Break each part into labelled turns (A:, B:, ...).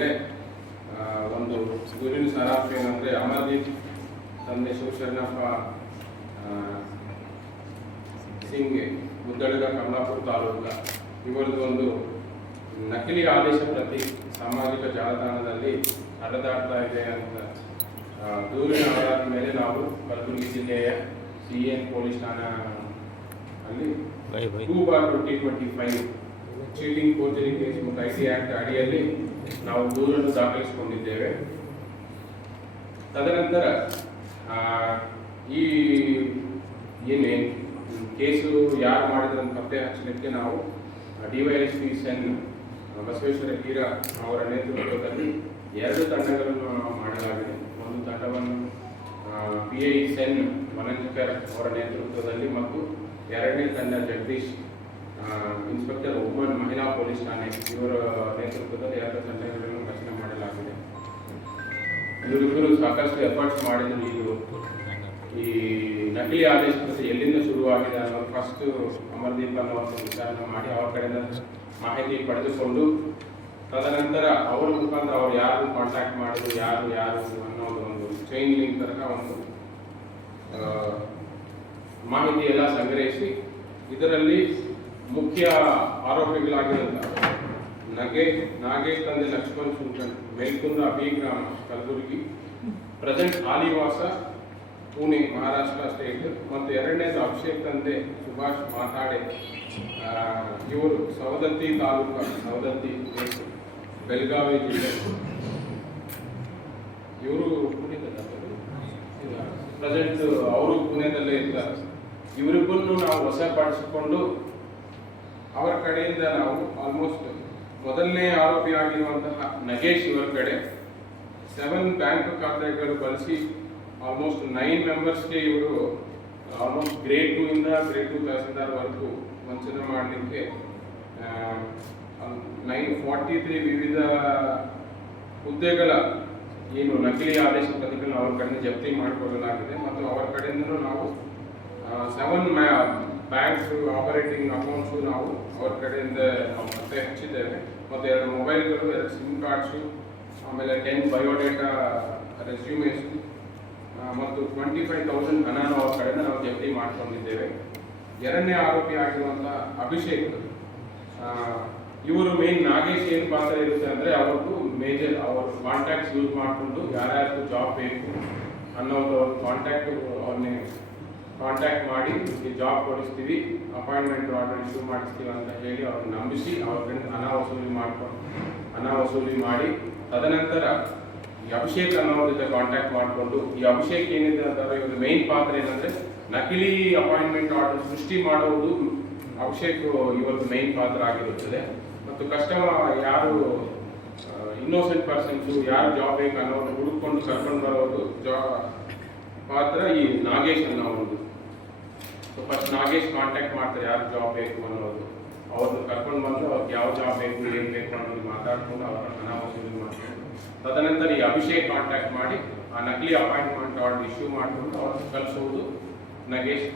A: ಮೇಲೆ ಒಂದು ದೂರಿನ ಸರಾಫಿ ಏನಂದರೆ ಅಮರ್ದೀಪ್ ತಂದೆ ಶಿವಶರಣಪ್ಪ ಸಿಂಗ್ ಮುದ್ದಳಿದ ಕಮಲಾಪುರ ತಾಲೂಕ ಇವರದ್ದು ಒಂದು ನಕಲಿ ಆದೇಶ ಪ್ರತಿ ಸಾಮಾಜಿಕ ಜಾಲತಾಣದಲ್ಲಿ ಹರಿದಾಡ್ತಾ ಇದೆ ಅಂತ ದೂರಿನ ಆಧಾರದ ಮೇಲೆ ನಾವು ಕಲಬುರಗಿ ಜಿಲ್ಲೆಯ ಸಿ ಎನ್ ಪೊಲೀಸ್ ಠಾಣಾ ಅಲ್ಲಿ two bar twenty twenty five cheating forgery case ಮತ್ತು ಐ ಸಿ ಆಕ್ಟ್ ಅಡಿಯಲ್ಲಿ ನಾವು ದೂರನ್ನು ದಾಖಲಿಸಿಕೊಂಡಿದ್ದೇವೆ. ತದನಂತರ ಈ ಏನೇ, ಕೇಸು ಯಾರು ಮಾಡಿದ್ರನ್ನು ಪತ್ತೆ ಹಚ್ಚಲಿಕ್ಕೆ ನಾವು D Y S P CEN Basaveshwara Heera ಅವರ ನೇತೃತ್ವದಲ್ಲಿ ಎರಡು ತಂಡಗಳನ್ನು ಮಾಡಲಾಗಿದೆ. ಒಂದು ತಂಡವನ್ನು ಪಿ ಐ ಸೆನ್ ಮನಂಜಕರ್ ಅವರ ನೇತೃತ್ವದಲ್ಲಿ ಮತ್ತು ಎರಡನೇ ತಂಡ ಜಗದೀಶ್ ಇನ್ಸ್ಪೆಕ್ಟರ್ ಒಬ್ಬನ್ ಮಹಿಳಾ ಪೊಲೀಸ್ ಠಾಣೆ, ಇವರ ನೇತೃತ್ವದಲ್ಲಿ ಎರಡು ತಂಡಗಳನ್ನು ರಚನೆ ಮಾಡಲಾಗಿದೆ. ಇವರಿಬ್ಬರು ಸಾಕಷ್ಟು ಎಫರ್ಟ್ಸ್ ಮಾಡಿದ್ರು ಇದು ಈ ನಕಲಿ ಆದೇಶ ಎಲ್ಲಿಂದ ಶುರುವಾಗಿದೆ ಅನ್ನೋ ಫಸ್ಟ್ ಅಮರ್ದೀಪ್ ಅನ್ನೋ ವಿಚಾರಣೆ ಮಾಡಿ ಅವ್ರ ಕಡೆಯಿಂದ ಮಾಹಿತಿ ಪಡೆದುಕೊಂಡು, ತದನಂತರ ಅವರ ಮುಖಾಂತರ ಅವ್ರು ಯಾರು ಕಾಂಟ್ಯಾಕ್ಟ್ ಮಾಡಿದ್ರು, ಯಾರು ಯಾರು ಅನ್ನೋದು ಒಂದು ಚೈನ್ ಲಿಂಕ್ ತರಹ ಒಂದು ಮಾಹಿತಿ ಎಲ್ಲ ಸಂಗ್ರಹಿಸಿ, ಇದರಲ್ಲಿ ಮುಖ್ಯ ಆರೋಪಿಗಳಾಗಿರುವಂಥ ನಗೆ, ನಾಗೇಶ್ ತಂದೆ ಲಕ್ಷ್ಮಣ್ ಸುಂಕಣ್ ಮೇಲ್ಕುಂದ ಬಿ ಗ್ರಾಮ ಕಲಬುರಗಿ ಪ್ರೆಸೆಂಟ್ ಆಲಿವಾಸ, ಪುಣೆ, ಮಹಾರಾಷ್ಟ್ರ ಸ್ಟೇಟ್, ಮತ್ತು ಎರಡನೇದು ಅಭಿಷೇಕ್ ತಂದೆ ಸುಭಾಷ್ ಮಾತಾಡೆ. ಇವರು ಸವದತ್ತಿ ತಾಲೂಕು, ಸವದತ್ತಿ ಬೆಳಗಾವಿ ಜಿಲ್ಲೆ. ಇವರು ಪ್ರೆಸೆಂಟ್ ಅವರು? ಪುಣೆದಲ್ಲೇ ಇದ್ದಾರೆ ಇವರಿಬ್ಬರನ್ನು ನಾವು ವಶಪಡಿಸಿಕೊಂಡು ಅವರ ಕಡೆಯಿಂದ ನಾವು ಆಲ್ಮೋಸ್ಟ್ ಮೊದಲನೇ ಆರೋಪಿ ಆಗಿರುವಂತಹ ನಗೇಶ್ ಇವರ ಕಡೆ ಸೆವೆನ್ ಬ್ಯಾಂಕ್ ಖಾತೆಗಳು ಬಳಸಿ ಆಲ್ಮೋಸ್ಟ್ ನೈನ್ ಮೆಂಬರ್ಸ್ಗೆ ಇವರು ಆಲ್ಮೋಸ್ಟ್ ಗ್ರೇಡ್ ಟೂ ಇಂದ ಗ್ರೇಡ್ ಟು ತಹಸೀಲ್ದಾರ್ವರೆಗೂ ವಂಚನೆ ಮಾಡಲಿಕ್ಕೆ ನೈನ್ ಫಾರ್ಟಿ ತ್ರೀ ವಿವಿಧ ಹುದ್ದೆಗಳ ಏನು ನಕಲಿ ಆದೇಶ ಪ್ರತಿಗಳನ್ನ ಅವ್ರ ಕಡೆಯಿಂದ ಜಪ್ತಿ ಮಾಡಿಕೊಳ್ಳಲಾಗಿದೆ. ಮತ್ತು ಅವರ ಕಡೆಯಿಂದಲೂ ನಾವು ಸೆವೆನ್ ಬ್ಯಾಂಕ್ ಆಪರೇಟಿಂಗ್ ಅಕೌಂಟ್ಸು ನಾವು ಅವ್ರ ಕಡೆಯಿಂದ ನಾವು ಪತ್ತೆ ಹಚ್ಚಿದ್ದೇವೆ. ಮತ್ತು ಎರಡು ಮೊಬೈಲ್ಗಳು, ಎರಡು ಸಿಮ್ ಕಾರ್ಡ್ಸು, ಆಮೇಲೆ ಟೆನ್ ಬಯೋಡೇಟಾ ರೆಸ್ಯೂಮೇಸು ಮತ್ತು ಟ್ವೆಂಟಿ ಫೈವ್ ತೌಸಂಡ್ ಹಣನ ಅವ್ರ ಕಡೆಯಿಂದ ನಾವು ಜಪ್ತಿ ಮಾಡ್ಕೊಂಡಿದ್ದೇವೆ. ಎರಡನೇ ಆರೋಪಿ ಆಗಿರುವಂಥ ಅಭಿಷೇಕ್ ಇವರು ಮೇನ್ ನಾಗೇಶ್ ಏನು ಪಾತ್ರ ಇರುತ್ತೆ ಅಂದರೆ ಅವ್ರದ್ದು ಮೇಜರ್ ಅವ್ರ ಕಾಂಟ್ಯಾಕ್ಟ್ಸ್ ಯೂಸ್ ಮಾಡಿಕೊಂಡು ಯಾರ್ಯಾರು ಜಾಬ್ ಬೇಕು ಅನ್ನೋದು ಅವ್ರ ಕಾಂಟ್ಯಾಕ್ಟ್ ಅವ್ರನ್ನೇ ಕಾಂಟ್ಯಾಕ್ಟ್ ಮಾಡಿ, ನಿಮಗೆ ಜಾಬ್ ಕೊಡಿಸ್ತೀವಿ ಅಪಾಯಿಂಟ್ಮೆಂಟ್ ಆರ್ಡರ್ ಇಶ್ಯೂ ಮಾಡಿಸ್ತೀವಿ ಅಂತ ಹೇಳಿ ಅವ್ರನ್ನ ನಂಬಿಸಿ ಅವ್ರ ಕಡೆ ಹಣ ವಸೂಲಿ ಮಾಡ್ಕೊಂಡು ಹಣ ವಸೂಲಿ ಮಾಡಿ, ತದನಂತರ ಈ ಅಭಿಷೇಕ್ ಅನ್ನೋರ ಜೊತೆ ಕಾಂಟ್ಯಾಕ್ಟ್ ಮಾಡಿಕೊಂಡು, ಈ ಅಭಿಷೇಕ್ ಏನಿದೆ ಅಂತಾರೆ ಇವ್ರ ಮೇನ್ ಪಾತ್ರ ಏನಂದ್ರೆ ನಕಲಿ ಅಪಾಯಿಂಟ್ಮೆಂಟ್ ಆರ್ಡರ್ ಸೃಷ್ಟಿ ಮಾಡುವುದು ಅಭಿಷೇಕ್ ಇವತ್ತು ಮೇನ್ ಪಾತ್ರ ಆಗಿರುತ್ತದೆ. ಮತ್ತು ಕಸ್ಟಮರ್ ಯಾರು ಇನ್ನೋಸೆಂಟ್ ಪರ್ಸನ್ಸು ಯಾರು ಜಾಬ್ ಬೇಕು ಅನ್ನೋದು ಹುಡುಕೊಂಡು ಕರ್ಕೊಂಡು ಬರೋದು ಜಾ, ಪಾತ್ರ ಈ ನಾಗೇಶ್ ಅನ್ನೋ ಒಂದು ಸೊ ಫಸ್ಟ್ ನಾಗೇಶ್ ಕಾಂಟ್ಯಾಕ್ಟ್ ಮಾಡ್ತಾರೆ, ಯಾರು ಜಾಬ್ ಬೇಕು ಅನ್ನೋದು. ಅವ್ರನ್ನ ಕರ್ಕೊಂಡು ಬಂದು ಅವ್ರಿಗೆ ಯಾವ ಜಾಬ್ ಬೇಕು, ಏನು ಬೇಕು ಅನ್ನೋದು ಮಾತಾಡ್ಕೊಂಡು ಅವರ ಹಣ ವಸೂಲಿ ಮಾಡ್ಕೊಂಡು ತದನಂತರ ಈ ಅಭಿಷೇಕ್ ಕಾಂಟ್ಯಾಕ್ಟ್ ಮಾಡಿ, ಆ ನಕಲಿ ಅಪಾಯಿಂಟ್ಮೆಂಟ್ ಆರ್ಡರ್ ಇಶ್ಯೂ ಮಾಡಿಕೊಂಡು ಅವ್ರನ್ನ ಕಳಿಸೋದು ನಗೇಶ್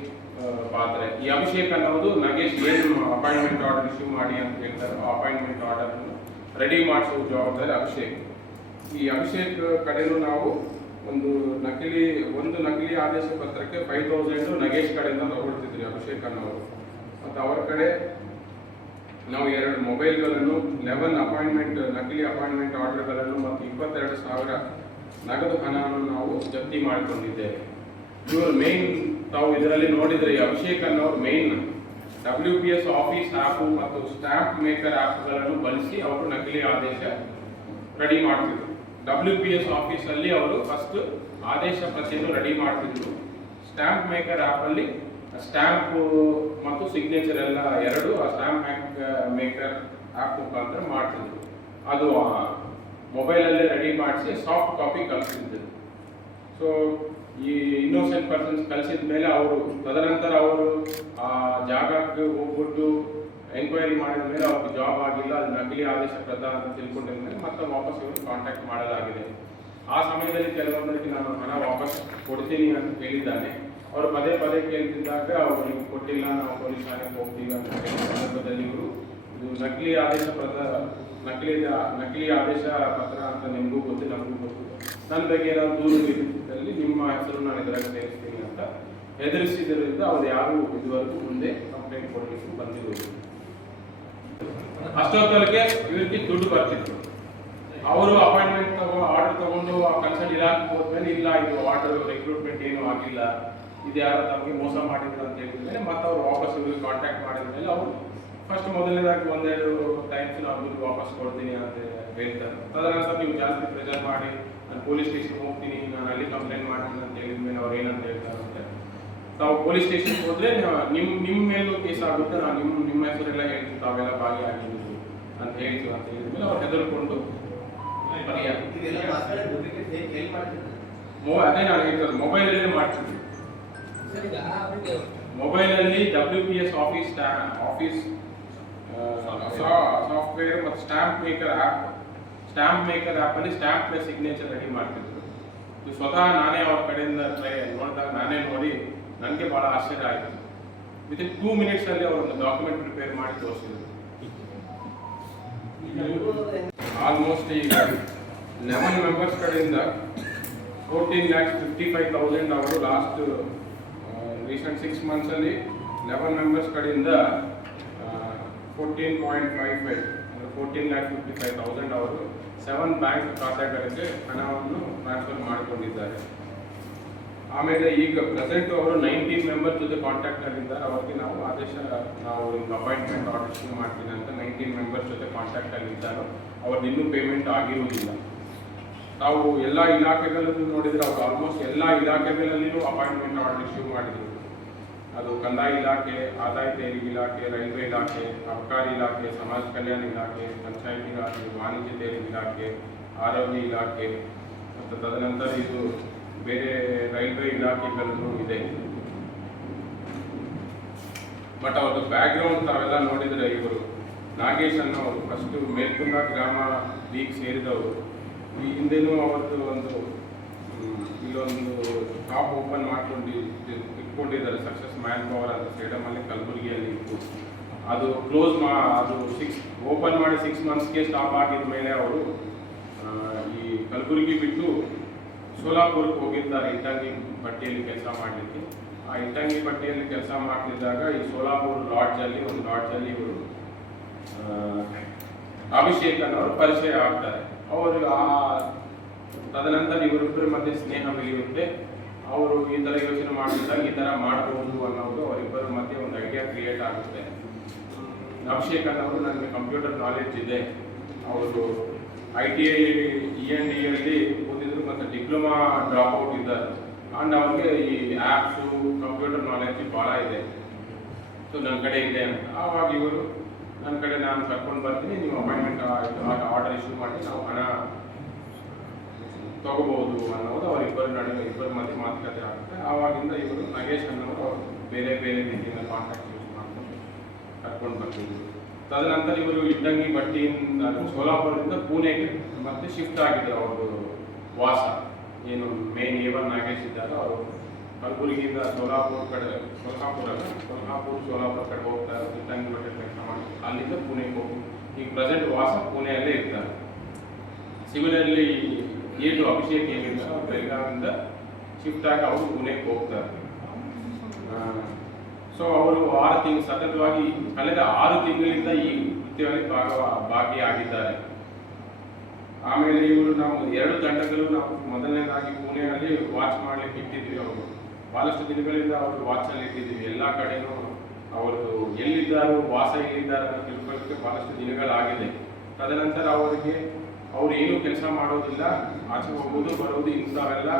A: ಪಾತ್ರ. ಈ ಅಭಿಷೇಕ್ ಅನ್ನೋದು ನಗೇಶ್ ಏನು ಅಪಾಯಿಂಟ್ಮೆಂಟ್ ಆರ್ಡರ್ ಇಶ್ಯೂ ಮಾಡಿ ಅಂತ ಹೇಳ್ತಾರೆ, ಆ ಅಪಾಯಿಂಟ್ಮೆಂಟ್ ಆರ್ಡರ್ ರೆಡಿ ಮಾಡಿಸೋ ಜವಾಬ್ದಾರಿ ಅಭಿಷೇಕ್. ಈ ಅಭಿಷೇಕ್ ಕಡೆಯೂ ನಾವು ಒಂದು ನಕಲಿ ಒಂದು ನಕಲಿ ಆದೇಶ ಪತ್ರಕ್ಕೆ ಫೈವ್ ತೌಸಂಡ್ ನಗೇಶ್ ಕಡೆಯಿಂದ ತಗೊಳ್ತಿದ್ರಿ ಅಭಿಷೇಕ್ ಅವರು ಮತ್ತು ಅವರ ಕಡೆ ನಾವು ಎರಡು ಮೊಬೈಲ್ಗಳನ್ನು ಲೆವೆನ್ ಅಪಾಯಿಂಟ್ಮೆಂಟ್ ನಕಲಿ ಅಪಾಯಿಂಟ್ಮೆಂಟ್ ಆರ್ಡರ್ಗಳನ್ನು ಮತ್ತು ಇಪ್ಪತ್ತೆರಡು ಸಾವಿರ ನಗದು ಹಣವನ್ನು ನಾವು ಜಪ್ತಿ ಮಾಡಿಕೊಂಡಿದ್ದೇವೆ. ಇವರು ಮೇನ್ ತಾವು ಇದರಲ್ಲಿ ನೋಡಿದರೆ ಅಭಿಷೇಕ್ ಅನ್ನೋರು main W P S office app ಮತ್ತು ಸ್ಟ್ಯಾಂಪ್ ಮೇಕರ್ ಆ್ಯಪ್ಗಳನ್ನು ಬಳಸಿ ಅವರು ನಕಲಿ ಆದೇಶ ರೆಡಿ ಮಾಡ್ತಿದ್ರು. ಡಬ್ಲ್ಯೂ ಪಿ ಎಸ್ ಆಫೀಸಲ್ಲಿ ಅವರು ಫಸ್ಟ್ ಆದೇಶ ಪ್ರತಿಯನ್ನು ರೆಡಿ ಮಾಡ್ತಿದ್ರು. ಸ್ಟ್ಯಾಂಪ್ ಮೇಕರ್ ಆ್ಯಪಲ್ಲಿ ಸ್ಟ್ಯಾಂಪ್ ಮತ್ತು ಸಿಗ್ನೇಚರ್ ಎಲ್ಲ ಎರಡು, ಆ ಸ್ಟ್ಯಾಂಪ್ ಮೇಕರ್ ಆ್ಯಪ್ ಮುಖಾಂತರ ಮಾಡ್ತಿದ್ರು. ಅದು ಮೊಬೈಲಲ್ಲೇ ರೆಡಿ ಮಾಡಿಸಿ ಸಾಫ್ಟ್ ಕಾಪಿ ಕಲಿಸಿದ್ರು. ಸೊ ಈ ಇನ್ನೋಸೆಂಟ್ ಪರ್ಸನ್ಸ್ ಕಲಿಸಿದ ಮೇಲೆ ಅವರು, ತದನಂತರ ಅವರು, ಆ ಜಾಗಕ್ಕೆ ಹೋಗ್ಬಿಟ್ಟು ಎಂಕ್ವೈರಿ ಮಾಡಿದ ಮೇಲೆ ಅವ್ರಿಗೆ ಜಾಬ್ ಆಗಿಲ್ಲ, ಅದು ನಕಲಿ ಆದೇಶ ಪ್ರದಾನ ಅಂತ ತಿಳ್ಕೊಂಡಿದ ಮೇಲೆ ಮತ್ತೆ ವಾಪಸ್ ಇವರು ಕಾಂಟ್ಯಾಕ್ಟ್ ಮಾಡಲಾಗಿದೆ. ಆ ಸಮಯದಲ್ಲಿ ಕೆಲವೊಂದರಿಗೆ ನಾನು ಹಣ ವಾಪಸ್ ಕೊಡ್ತೀನಿ ಅಂತ ಕೇಳಿದ್ದಾನೆ ಅವರು ಪದೇ ಪದೇ ಕೇಳ್ತಿದ್ದಾಗ ಅವ್ರು ಕೊಟ್ಟಿಲ್ಲ, ನಾವು ಪೊಲೀಸ್ ಠಾಣೆಗೆ ಹೋಗ್ತೀವಿ ಅಂತ ಹೇಳಿದ ಸಂದರ್ಭದಲ್ಲಿ ಇವರು, ಇದು ನಕಲಿ ಆದೇಶ ಪತ್ರ ನಕಲಿ ನಕಲಿ ಆದೇಶ ಪತ್ರ ಅಂತ ನಿಮಗೂ ಗೊತ್ತು, ನಮಗೂ ಗೊತ್ತು. ನನ್ನ ಬಗ್ಗೆ ಏನಾದ್ರು ದೂರು ಇದ್ದಲ್ಲಿ ನಿಮ್ಮ ಹೆಸರು ನಾನು ಇದರಾಗ ಸೇರಿಸ್ತೀನಿ ಅಂತ ಹೆದರಿಸಿದ್ರಿಂದ ಅವ್ರು ಯಾರು ಇದುವರೆಗೂ ಮುಂದೆ ಕಂಪ್ಲೇಂಟ್ ಬಂದಿರೋದು ಅಷ್ಟೊತ್ತೊಳಗೆ ಇವರಿಗೆ ದುಡ್ಡು ಬರ್ತಿತ್ತು. ಅವರು ಅಪಾಯಿಂಟ್ಮೆಂಟ್ ತಗೋ ಆರ್ಡರ್ ತಗೊಂಡು ಆ ಕನ್ಸಲ್ಟ್ ಇಲಾಖೆ ಹೋದ್ಮೇಲೆ ಇಲ್ಲ, ಇದು ಆರ್ಡರ್ ರಿಕ್ರೂಟ್ಮೆಂಟ್ ಏನು ಆಗಿಲ್ಲ. ಇದು ಯಾರು ತಮಗೆ ಮೋಸ ಮಾಡಿದ್ರು ಅಂತ ಹೇಳಿದ್ಮೇಲೆ ಮತ್ತೆ ಅವ್ರು ವಾಪಸ್ ಇವ್ರಿಗೆ ಕಾಂಟ್ಯಾಕ್ಟ್ ಮಾಡಿದ್ಮೇಲೆ ಅವರು ಫಸ್ಟ್ ಮೊದಲನೇದಾಗಿ ಒಂದೆರಡು ಟೈಮ್ಸ್ ನಾವು ದುಡ್ಡು ವಾಪಸ್ ಕೊಡ್ತೀನಿ ಅಂತ ಹೇಳ್ತಾರೆ. ತದನಂತರ ನೀವು ಜಾಸ್ತಿ ಪ್ರೆಷರ್ ಮಾಡಿ, ನಾನು ಪೊಲೀಸ್ ಸ್ಟೇಷನ್ ಹೋಗ್ತೀನಿ, ನಾನು ಅಲ್ಲಿ ಕಂಪ್ಲೇಂಟ್ ಮಾಡ್ತೀನಿ ಅಂತ ಹೇಳಿದ್ಮೇಲೆ ಅವ್ರು ಏನಂತ ಹೇಳ್ತಾರೆ ಅಂತ. ತಾವು ಪೊಲೀಸ್ ಸ್ಟೇಷನ್ ಹೋದ್ರೆ ನಿಮ್ಮ ನಿಮ್ ನಿಮ್ಮ ಮೇಲೂ ಕೇಸ್ ಆಗುತ್ತೆ, ನಾನು ನಿಮ್ಮ ನಿಮ್ಮ ಹೆಸರೆಲ್ಲ ಹೇಳ್ತೀನಿ, ತಾವೆಲ್ಲ ಭಾಗಿಯಾಗಿದ್ದು ಅಂತ ಹೇಳ್ತೀವಿ ಅಂತ ಹೇಳಿದ್ಮೇಲೆ ಅವ್ರು ಹೆದರ್ಕೊಂಡು ಅದೇ ನಾನು ಹೇಳ್ತಾರೆ ಮೊಬೈಲಲ್ಲೇ
B: ಅವರಿಗೆ
A: ಮೊಬೈಲಲ್ಲಿ W P S office office software ಮತ್ತು stamp maker app stamp maker ಆ್ಯಪಲ್ಲಿ ಸ್ಟ್ಯಾಂಪ್ ಪ್ಲಸ್ ಸಿಗ್ನೇಚರ್ ರೆಡಿ ಮಾಡ್ತಿದ್ರು. ಇದು ಸ್ವತಃ ನಾನೇ ಅವ್ರ ಕಡೆಯಿಂದ ಟ್ರೈ ನೋಡಿದಾಗ ನಾನೇ ನೋಡಿ ನನಗೆ ಭಾಳ ಆಶ್ಚರ್ಯ ಆಯಿತು. ವಿತಿನ್ ಟೂ ಮಿನಿಟ್ಸಲ್ಲಿ ಅವರು ಡಾಕ್ಯುಮೆಂಟ್ ಪ್ರಿಪೇರ್ ಮಾಡಿ ತೋರಿಸಿದ್ರು. ಆಲ್ಮೋಸ್ಟ್ ಈಗ ಲೆವೆನ್ ಮೆಂಬರ್ಸ್ ಕಡೆಯಿಂದ fourteen lakhs fifty five thousand ಅವರು ಲಾಸ್ಟ್ ರೀಸೆಂಟ್ ಸಿಕ್ಸ್ ಮಂತ್ಸಲ್ಲಿ ಲೆವೆನ್ ಮೆಂಬರ್ಸ್ ಕಡೆಯಿಂದ ಫೋರ್ಟೀನ್ ಪಾಯಿಂಟ್ ಫೈವ್ ಫೈವ್ ಅಂದರೆ fourteen lakh fifty five thousand ಅವರು ಸೆವೆನ್ ಬ್ಯಾಂಕ್ ಖಾತೆಗಳಿಗೆ ಹಣವನ್ನು ಟ್ರಾನ್ಸ್ಫರ್ ಮಾಡಿಕೊಂಡಿದ್ದಾರೆ. ಆಮೇಲೆ ಈಗ ಪ್ರೆಸೆಂಟ್ ಅವರು ನೈನ್ಟೀನ್ ಮೆಂಬರ್ ಜೊತೆ ಕಾಂಟ್ಯಾಕ್ಟ್ ಆಗಿದ್ದಾರೆ. ಅವರಿಗೆ ನಾವು ಆದೇಶ, ನಾವು ಅಪಾಯಿಂಟ್ಮೆಂಟ್ ಆರ್ಡರ್ ಮಾಡ್ತೀನಿ ಅಂತ ನೈನ್ಟೀನ್ ಮೆಂಬರ್ಸ್ ಜೊತೆ ಕಾಂಟ್ಯಾಕ್ಟ್ ಆಗಿದ್ದಾರೋ. ಅವ್ರದ್ದು ಇನ್ನೂ ಪೇಮೆಂಟ್ ಆಗಿರುವುದಿಲ್ಲ. ತಾವು ಎಲ್ಲ ಇಲಾಖೆಗಳಲ್ಲೂ ನೋಡಿದರೆ ಅವ್ರು ಆಲ್ಮೋಸ್ಟ್ ಎಲ್ಲ ಇಲಾಖೆಗಳಲ್ಲಿಯೂ ಅಪಾಯಿಂಟ್ಮೆಂಟ್ ಆರ್ಡರ್ ಇಶ್ಯೂ ಮಾಡಿದ್ರು. ಅದು ಕಂದಾಯ ಇಲಾಖೆ, ಆದಾಯ ತೆರಿಗೆ ಇಲಾಖೆ, ರೈಲ್ವೆ ಇಲಾಖೆ ಅಬಕಾರಿ ಇಲಾಖೆ, ಸಮಾಜ ಕಲ್ಯಾಣ ಇಲಾಖೆ, ಪಂಚಾಯತ್ ಇಲಾಖೆ ವಾಣಿಜ್ಯ ತೆರಿಗೆ ಇಲಾಖೆ, ಆರೋಗ್ಯ ಇಲಾಖೆ ಮತ್ತು ತದನಂತರ ಇದು ಬೇರೆ ರೈಲ್ವೆ ಇಲಾಖೆಗಳಲ್ಲೂ ಇದೆ. ಬಟ್ ಅವ್ರದ್ದು ಬ್ಯಾಕ್ಗ್ರೌಂಡ್ ತಾವೆಲ್ಲ ನೋಡಿದರೆ ಇವರು ನಾಗೇಶ್ ಅನ್ನೋರು ಫಸ್ಟು ಮೇಲ್ಕುಂದ ಗ್ರಾಮ ಲೀಗ್ ಸೇರಿದವರು. ಈ ಹಿಂದೆನೂ ಅವತ್ತು ಒಂದು ಇಲ್ಲೊಂದು ಟಾಪ್ ಓಪನ್ ಮಾಡ್ಕೊಂಡು ಇಟ್ಕೊಂಡಿದ್ದಾರೆ. ಸಕ್ಸಸ್ ಮ್ಯಾನ್ ಪವರ್ ಅಂತ ಸೇಡಮಲ್ಲಿ ಕಲಬುರಗಿಯಲ್ಲಿ ಇತ್ತು. ಅದು ಕ್ಲೋಸ್ ಮಾ, ಅದು ಸಿಕ್ಸ್, ಓಪನ್ ಮಾಡಿ ಸಿಕ್ಸ್ ಮಂತ್ಸ್ಗೆ ಸ್ಟಾಪ್ ಆಗಿದ ಮೇಲೆ ಅವರು ಈ ಕಲಬುರಗಿ ಬಿಟ್ಟು ಸೋಲಾಪುರಕ್ಕೆ ಹೋಗಿದ್ದಾರೆ. ಇಟ್ಟಂಗಿ ಪಟ್ಟಿಯಲ್ಲಿ ಕೆಲಸ ಮಾಡಲಿಕ್ಕೆ. ಆ ಇಟ್ಟಂಗಿ ಪಟ್ಟಿಯಲ್ಲಿ ಕೆಲಸ ಮಾಡ್ತಿದ್ದಾಗ ಈ ಸೋಲಾಪುರ ಲಾಡ್ಜಲ್ಲಿ ಒಂದು ಲಾಡ್ಜಲ್ಲಿ ಇವರು ಆ, ಅಭಿಷೇಕ್ ಅನ್ನೋರು ಪರಿಚಯ ಆಗ್ತಾರೆ. ಅವರು ಆ ತದನಂತರ ಇವರಿಬ್ಬರ ಮಧ್ಯೆ ಸ್ನೇಹ ಬೆಳೆಯುತ್ತೆ. ಅವರು ಈ ಥರ ಯೋಚನೆ ಮಾಡಿದಾಗ ಈ ಥರ ಮಾಡಬಹುದು ಅನ್ನೋದು ಅವರಿಬ್ಬರ ಮಧ್ಯೆ ಒಂದು ಐಡಿಯಾ ಕ್ರಿಯೇಟ್ ಆಗುತ್ತೆ. ಅಭಿಷೇಕ್ ಅನ್ನೋರು ನನಗೆ ಕಂಪ್ಯೂಟರ್ ನಾಲೆಡ್ಜ್ ಇದೆ. ಅವರು I T I E N D ಅಲ್ಲಿ ಓದಿದ್ರು ಮತ್ತು ಡಿಪ್ಲೊಮಾ ಡ್ರಾಪ್ ಔಟ್ ಇದ್ದಾರೆ. ಆ್ಯಂಡ್ ಅವ್ರಿಗೆ ಈ ಆ್ಯಪ್ಸು ಕಂಪ್ಯೂಟರ್ ನಾಲೆಡ್ಜ್ ಭಾಳ ಇದೆ. ಸೊ ನನ್ನ ಕಡೆ ಇದೆ ಅಂತ. ಆವಾಗ ಇವರು ನನ್ನ ಕಡೆ ನಾನು ಕರ್ಕೊಂಡು ಬರ್ತೀನಿ ನೀವು ಅಪಾಯಿಂಟ್ಮೆಂಟ್ ಆರ್ಡರ್ ಇಶ್ಯೂ ಮಾಡಿ ನಾವು ಹಣ ತಗೋಬಹುದು ಅನ್ನೋದು ಅವರಿಬ್ಬರ ನಡುವೆ, ಇಬ್ಬರ ಮಧ್ಯೆ ಮಾತುಕತೆ ಆಗುತ್ತೆ. ಆವಾಗಿಂದ ಇವರು ನಾಗೇಶ್ ಅನ್ನೋರು ಬೇರೆ ಬೇರೆ ರೀತಿಯಿಂದ ಕಾಂಟ್ಯಾಕ್ಟ್ ಯೂಸ್ ಮಾಡ್ಕೊಂಡು ಕರ್ಕೊಂಡು ಬರ್ತೀವಿ ತದನಂತರ ಇವರು ಇದ್ದಂಗಿ ಬಟ್ಟಿಯಿಂದ ಸೋಲಾಪುರದಿಂದ ಪುಣೆಗೆ ಮತ್ತೆ ಶಿಫ್ಟ್ ಆಗಿದ್ದರು ಅವರು ವಾಸ. ಏನು ಮೇನ್ ಏವನ್ ನಾಗೇಶ್ ಇದ್ದಾರೋ ಅವರು. ಕಲಬುರಗಿಯಿಂದ ಸೋಲಾಪುರ ಕಡೆ ಸೋಲಾಪುರ ಸೋಲಾಪುರ ಸೋಲಾಪುರ ಕಡೆ ಹೋಗ್ತಾರೆ ತಂಗಿ ಬಟ್ಟೆ ಕೆಲಸ ಮಾಡಿ ಅಲ್ಲಿಂದ ಪುಣೆಗೆ ಹೋಗಿ. ಈಗ ಪ್ರೆಸೆಂಟ್ ವಾಸ ಪುಣೆಯಲ್ಲೇ ಇರ್ತಾರೆ. ಸಿವಿಲಲ್ಲಿ ಏನು ಅಭಿಷೇಕ್ ಏನಿಲ್ಲ ಅವ್ರು ಬೆಳಗಾವಿಂದ ಶಿಫ್ಟ್ ಆಗಿ ಅವರು ಪುಣೆಗೆ ಹೋಗ್ತಾರೆ. ಸೊ ಅವರು ಆರು ತಿಂಗಳು ಸತತವಾಗಿ ಕಳೆದ ಆರು ತಿಂಗಳಿಂದ ಈ ಕೃತ್ಯದಲ್ಲಿ ಭಾಗ, ಭಾಗಿಯಾಗಿದ್ದಾರೆ. ಆಮೇಲೆ ಇವರು ನಾವು ಎರಡು ತಂಡಗಳು ನಾವು ಮೊದಲನೇದಾಗಿ ಪುಣೆಯಲ್ಲಿ ವಾಚ್ ಮಾಡ್ಲಿಕ್ಕೆ ಇಟ್ಟಿದ್ವಿ ಅವರು. ಬಹಳಷ್ಟು ದಿನಗಳಿಂದ ಅವರು ವಾಚಲ್ಲಿ ಇಟ್ಟಿದ್ವಿ ಎಲ್ಲ ಕಡೆನೂ ಅವರು ಎಲ್ಲಿದ್ದಾರೋ, ವಾಸ ಎಲ್ಲಿದ್ದಾರೆ ಅಂತ ತಿಳ್ಕೊಳ್ಳೋಕ್ಕೆ ಬಹಳಷ್ಟು ದಿನಗಳಾಗಿದೆ. ತದನಂತರ ಅವರಿಗೆ ಅವರು ಏನೂ ಕೆಲಸ ಮಾಡೋದಿಲ್ಲ, ಆಚೆ ಹೋಗೋದು, ಬರೋದು ಇಂಥವೆಲ್ಲ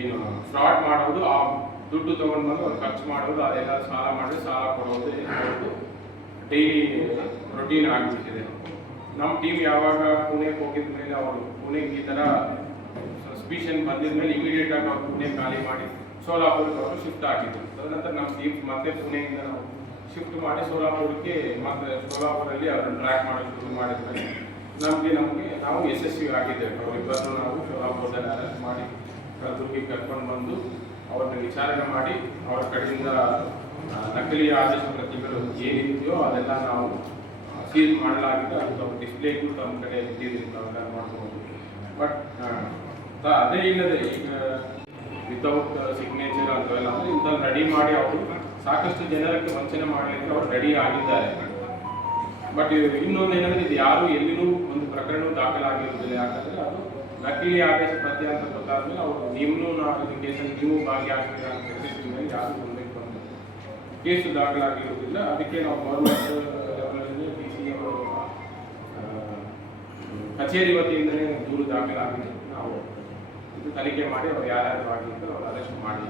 A: ಏನು ಫ್ರಾಡ್ ಮಾಡೋದು, ಆ ದುಡ್ಡು ತಗೊಂಡು ಬಂದು ಅವ್ರು ಖರ್ಚು ಮಾಡೋದು, ಅದೆಲ್ಲ ಸಾಲ ಮಾಡಿ ಸಾಲ ಕೊಡೋದು ಅವ್ರದ್ದು ಡೈಲಿ ರೊಟೀನ್ ಆಗಿಬಿಟ್ಟಿದೆ. ನಮ್ಮ ಟೀಮ್ ಯಾವಾಗ ಪುಣೆಗೆ ಹೋಗಿದ ಮೇಲೆ ಅವರು, ಪುಣೆಗೆ ಈ ಥರ ಸಸ್ಪಿಷನ್ ಬಂದಿದ ಮೇಲೆ ಇಮಿಡಿಯೇಟ್ ಆಗಿ ನಾವು ಪುಣೆ ಖಾಲಿ ಮಾಡಿ ಸೋಲಾಪುರಕ್ಕೆ ಅವರು ಶಿಫ್ಟ್ ಆಗಿದ್ದರು ತದನಂತರ ನಮ್ಮ ಟೀಮ್ ಮತ್ತೆ ಪುಣೆಯಿಂದ ನಾವು ಶಿಫ್ಟ್ ಮಾಡಿ ಸೋಲಾಪುರಕ್ಕೆ ಮತ್ತೆ ಸೋಲಾಪುರಲ್ಲಿ ಅವರನ್ನು ಟ್ರ್ಯಾಕ್ ಮಾಡೋದು ಶುರು ಮಾಡಿದ್ಮೇಲೆ ನಮಗೆ ನಮಗೆ ನಾವು ಯಶಸ್ವಿ ಆಗಿದ್ದೇವೆ. ಇಬ್ಬರು ನಾವು ಸೋಲಾಪುರದಲ್ಲಿ ಅರೆಸ್ಟ್ ಮಾಡಿ ಕಲಬುರಗಿ ಕರ್ಕೊಂಡು ಬಂದು ಅವ್ರನ್ನ ವಿಚಾರಣೆ ಮಾಡಿ ಅವರ ಕಡೆಯಿಂದ ನಕಲಿ ಆದೇಶ ಪ್ರತಿಗಳು ಏನಿದೆಯೋ ಅದೆಲ್ಲ ನಾವು ಸೀಲ್ ಮಾಡಲಾಗಿದೆ. ಅದು ಕೂಡ ತಮ್ಮ ಕಡೆ ಇಟ್ಟಿದ್ದೀವಿ ತಾವೆಲ್ಲ ಮಾಡ್ಬೋದು. ಬಟ್ ಅದೇ ಇಲ್ಲದೆ ಈಗ ವಿತೌಟ್ ಸಿಗ್ನೇಚರ್ ಅಂತವೆಲ್ಲ ಅಂದ್ರೆ ಇಂಥದ್ದು ರೆಡಿ ಮಾಡಿ ಅವರು ಸಾಕಷ್ಟು ಜನರಕ್ಕೆ ವಂಚನೆ ಮಾಡಲಿಕ್ಕೆ ಅವರು ರೆಡಿ ಆಗಿದ್ದಾರೆ. ಬಟ್ ಇನ್ನೊಂದು ಏನಂದ್ರೆ ಇದು ಯಾರು ಎಲ್ಲಿನೂ ಒಂದು ಪ್ರಕರಣ ದಾಖಲಾಗಿರುವುದಿಲ್ಲ. ಯಾಕಂದ್ರೆ ಅದು ನಕಲಿ ಆದೇಶ ಪ್ರತಿ ಅಂತ ಗೊತ್ತಾದ್ಮೇಲೆ ಅವರು ನಿಮ್ಮನ್ನು ನಾವು ಕೇಸಲ್ಲಿ ನೀವು ಭಾಗಿಯಾಗ್ತೀರಾ ಅಂತ ಹೇಳಿದ್ರೆ ಯಾರು ಮುಂದಕ್ಕೆ ಬಂದು ಕೇಸು ದಾಖಲಾಗಿರುವುದಿಲ್ಲ. ಅದಕ್ಕೆ ನಾವು ಗೌರ್ಮೆಂಟ್ ಲೆವೆಲಲ್ಲಿ ಡಿ ಸಿ ಅವರು ಕಚೇರಿ ವತಿಯಿಂದಲೇ ದೂರು ದಾಖಲಾಗಿದೆ. ತನಿಖೆ ಮಾಡಿ ಅವ್ರು ಯಾರ್ಯಾರು ಮಾಡಿದ್ರು ಅವ್ರು ಅರೆಸ್ಟ್ ಮಾಡಿ